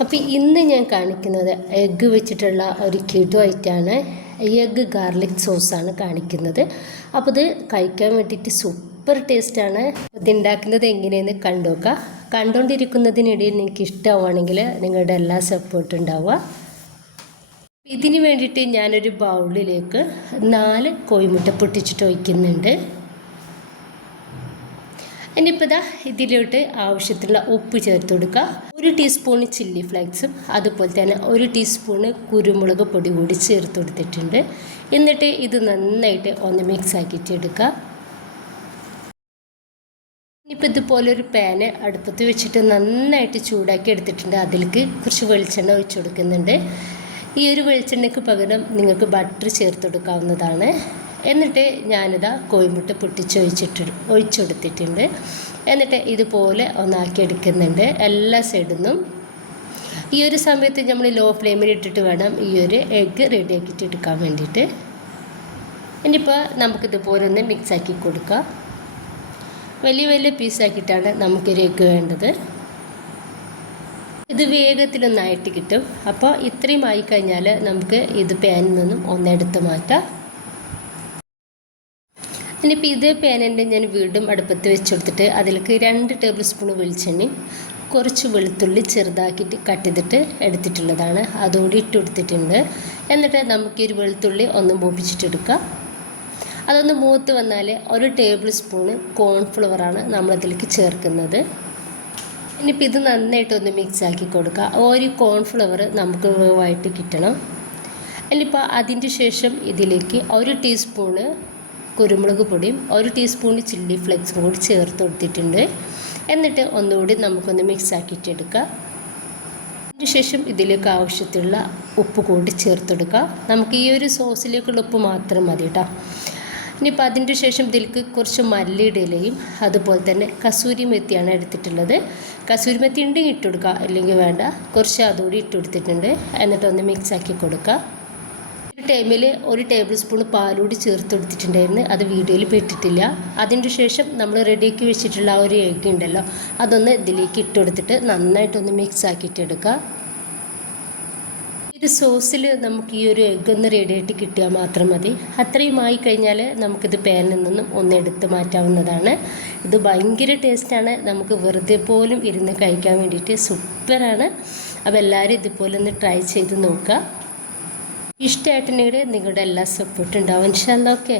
അപ്പോൾ ഇന്ന് ഞാൻ കാണിക്കുന്നത് എഗ്ഗ് വെച്ചിട്ടുള്ള ഒരു കിടു ആയിട്ടാണ് എഗ്ഗ് ഗാർലിക് സോസാണ് കാണിക്കുന്നത്. അപ്പോൾ ഇത് കഴിക്കാൻ വേണ്ടിയിട്ട് സൂപ്പർ ടേസ്റ്റാണ് ഇതുണ്ടാക്കുന്നത് എങ്ങനെയെന്ന് കണ്ടുനോക്കുക കണ്ടുകൊണ്ടിരിക്കുന്നതിനിടയിൽ നിങ്ങൾക്ക് ഇഷ്ടമാവുകയാണെങ്കിൽ നിങ്ങളുടെ എല്ലാ സപ്പോർട്ടും ഉണ്ടാവുക. ഇതിന് വേണ്ടിയിട്ട് ഞാനൊരു ബൗളിലേക്ക് നാല് കോഴിമുട്ട പൊട്ടിച്ചിട്ട് ഒഴിക്കുന്നുണ്ട്. ഇനിയിപ്പോൾ ഇതാ ഇതിലോട്ട് ആവശ്യത്തിനുള്ള ഉപ്പ് ചേർത്ത് കൊടുക്കുക. ഒരു ടീസ്പൂൺ ചില്ലി ഫ്ലേക്സും അതുപോലെ തന്നെ ഒരു ടീസ്പൂണ് കുരുമുളക് പൊടി കൂടി ചേർത്ത് കൊടുത്തിട്ടുണ്ട്. എന്നിട്ട് ഇത് നന്നായിട്ട് ഒന്ന് മിക്സ് ആക്കിയിട്ട് എടുക്കുക. ഇനിയിപ്പോൾ ഇതുപോലെ ഒരു പാന് അടുപ്പത്ത് വെച്ചിട്ട് നന്നായിട്ട് ചൂടാക്കി എടുത്തിട്ടുണ്ട്. അതിലേക്ക് കുറച്ച് വെളിച്ചെണ്ണ ഒഴിച്ചു കൊടുക്കുന്നുണ്ട്. ഈ ഒരു വെളിച്ചെണ്ണയ്ക്ക് പകരം നിങ്ങൾക്ക് ബട്ടർ ചേർത്ത് കൊടുക്കാവുന്നതാണ്. എന്നിട്ട് ഞാനിതാ കോഴിമുട്ട പൊട്ടിച്ച് ഒഴിച്ചിട്ട് ഒഴിച്ചെടുത്തിട്ടുണ്ട്. എന്നിട്ട് ഇതുപോലെ ഒന്നാക്കി എടുക്കുന്നുണ്ട് എല്ലാ സൈഡിൽ നിന്നും ഈ ഒരു സമയത്ത് നമ്മൾ ലോ ഫ്ലെയിമിൽ ഇട്ടിട്ട് വേണം ഈ ഒരു എഗ്ഗ് റെഡിയാക്കിയിട്ട് എടുക്കാൻ വേണ്ടിയിട്ട്. ഇനിയിപ്പോൾ നമുക്കിതുപോലെ ഒന്ന് മിക്സ് ആക്കി കൊടുക്കാം. വലിയ വലിയ പീസാക്കിയിട്ടാണ് നമുക്കൊരു എഗ്ഗ് വേണ്ടത്. ഇത് വേഗത്തിലൊന്നായിട്ട് കിട്ടും. അപ്പോൾ ഇത്രയും ആയിക്കഴിഞ്ഞാൽ നമുക്ക് ഇത് പാനിൽ നിന്നും ഒന്നെടുത്ത് മാറ്റാം. ഇനിയിപ്പോൾ ഇതേ പേനന്റെ ഞാൻ വീണ്ടും അടുപ്പത്ത് വെച്ച് കൊടുത്തിട്ട് അതിലേക്ക് രണ്ട് ടേബിൾ സ്പൂൺ വെളിച്ചെണ്ണി കുറച്ച് വെളുത്തുള്ളി ചെറുതാക്കിയിട്ട് കട്ട് ചെയ്തിട്ട് എടുത്തിട്ടുള്ളതാണ്. അതുകൂടി ഇട്ട് കൊടുത്തിട്ടുണ്ട്. എന്നിട്ട് നമുക്ക് ഒരു വെളുത്തുള്ളി ഒന്ന് മൂപ്പിച്ചിട്ടെടുക്കാം അതൊന്ന് മൂത്ത് വന്നാൽ ഒരു ടേബിൾ സ്പൂണ് കോൺഫ്ലവറാണ് നമ്മളതിലേക്ക് ചേർക്കുന്നത്. ഇനിയിപ്പോൾ ഇത് നന്നായിട്ടൊന്ന് മിക്സ് ആക്കി കൊടുക്കുക ഒരു കോൺഫ്ലവർ നമുക്ക് വേവായിട്ട് കിട്ടണം. ഇനിയിപ്പോൾ അതിന്റെ ശേഷം ഇതിലേക്ക് ഒരു ടീസ്പൂണ് കുരുമുളക് പൊടിയും ഒരു ടീസ്പൂൺ ചില്ലി ഫ്ലെക്സും കൂടി ചേർത്ത് കൊടുത്തിട്ടുണ്ട്. എന്നിട്ട് ഒന്നുകൂടി നമുക്കൊന്ന് മിക്സ് ആക്കിയിട്ടെടുക്കാം. അതിനുശേഷം ഇതിലേക്ക് ആവശ്യത്തിലുള്ള ഉപ്പ് കൂടി ചേർത്തെടുക്കാം. നമുക്ക് ഈ ഒരു സോസിലേക്കുള്ള ഉപ്പ് മാത്രം മതി കേട്ടോ ഇനിയിപ്പോൾ അതിന്റെ ശേഷം ഇതിലേക്ക് കുറച്ച് മല്ലിയുടെ ഇലയും അതുപോലെ തന്നെ കസൂരി മെത്തിയാണ് എടുത്തിട്ടുള്ളത്. കസൂരി മെത്തി ഉണ്ടെങ്കിൽ ഇട്ട് കൊടുക്കുക അല്ലെങ്കിൽ വേണ്ട. കുറച്ച് അതുകൂടി ഇട്ട് കൊടുത്തിട്ടുണ്ട്. എന്നിട്ടൊന്ന് മിക്സ് ആക്കി കൊടുക്കുക ടൈമിൽ ഒരു ടേബിൾ സ്പൂൺ പാലൂടി ചേർത്ത് കൊടുത്തിട്ടുണ്ടായിരുന്നു അത് വീഡിയോയിൽ പെട്ടിട്ടില്ല. അതിന്റെ ശേഷം നമ്മൾ റെഡിയാക്കി വെച്ചിട്ടുള്ള ആ ഒരു എഗ്ഗ് ഉണ്ടല്ലോ അതൊന്ന് ഇതിലേക്ക് ഇട്ട് കൊടുത്തിട്ട് നന്നായിട്ടൊന്ന് മിക്സ് ആക്കിയിട്ട് എടുക്കുക. ഒരു സോസിൽ നമുക്ക് ഈ ഒരു എഗ് ഒന്ന് റെഡിയായിട്ട് കിട്ടിയാൽ മാത്രം മതി. അത്രയും ആയി കഴിഞ്ഞാൽ നമുക്കിത് പാനിൽ നിന്നും ഒന്ന് എടുത്ത് മാറ്റാവുന്നതാണ്. ഇത് ഭയങ്കര ടേസ്റ്റാണ് നമുക്ക് വെറുതെ പോലും ഇരുന്ന് കഴിക്കാൻ വേണ്ടിയിട്ട് സൂപ്പറാണ് അപ്പോൾ എല്ലാവരും ഇതുപോലെ ഒന്ന് ട്രൈ ചെയ്ത് നോക്കുക. ഇഷ്ടമായിട്ടുണ്ടെങ്കിൽ നിങ്ങളുടെ എല്ലാ സപ്പോർട്ടും ഉണ്ടാവും. ഇൻഷാല്ല ഓക്കെ